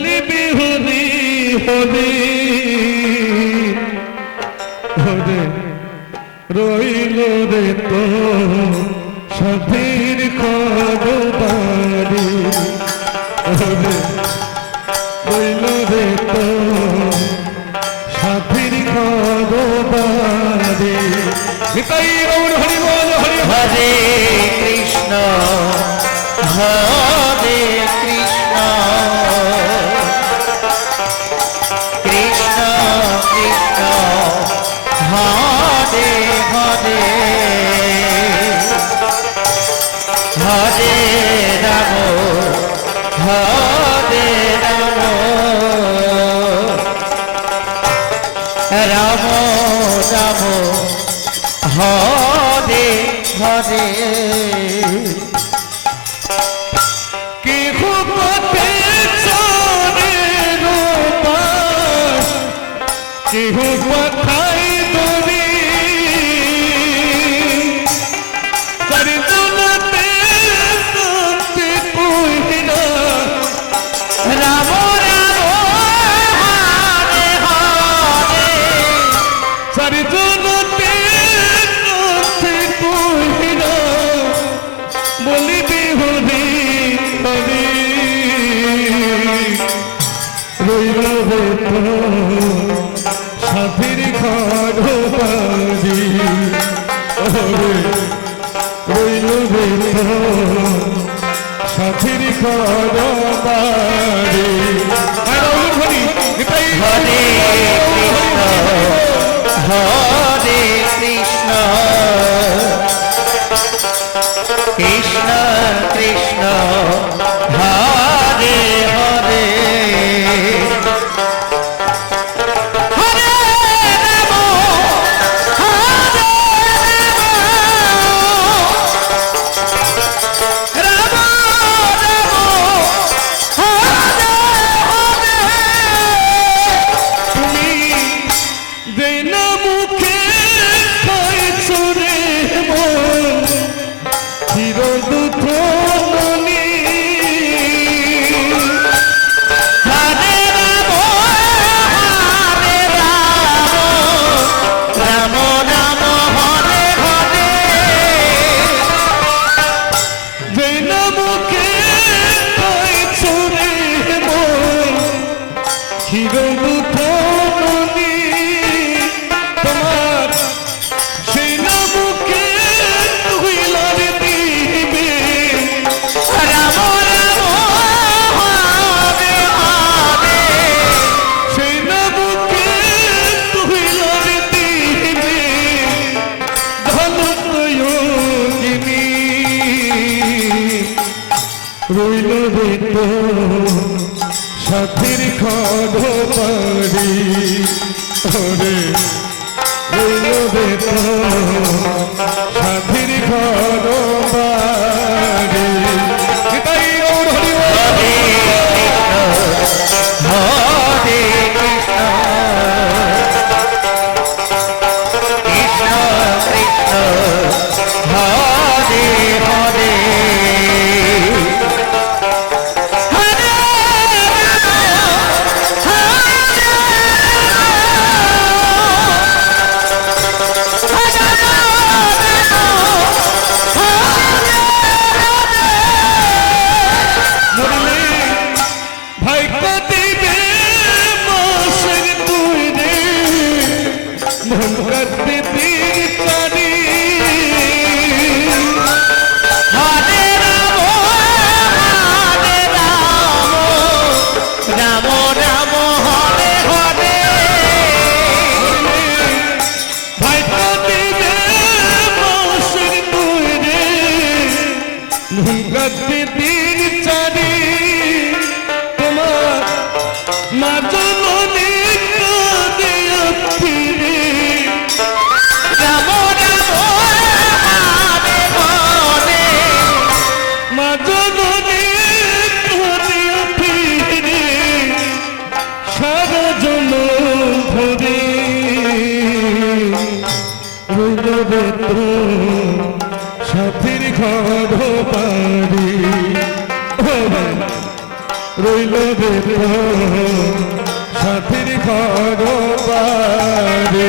বলিবি হরি হরি। হরে রইল রে তো সাথীর খবর বাড়ি। হরে હરે હરે Mm-hmm. রইল বৃন্দ সাথীর খড পারি ওরে রইল বৃন্দ সাথীর খড খব পারি রইল সাথীর খব পারি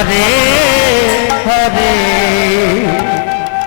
হরে হরে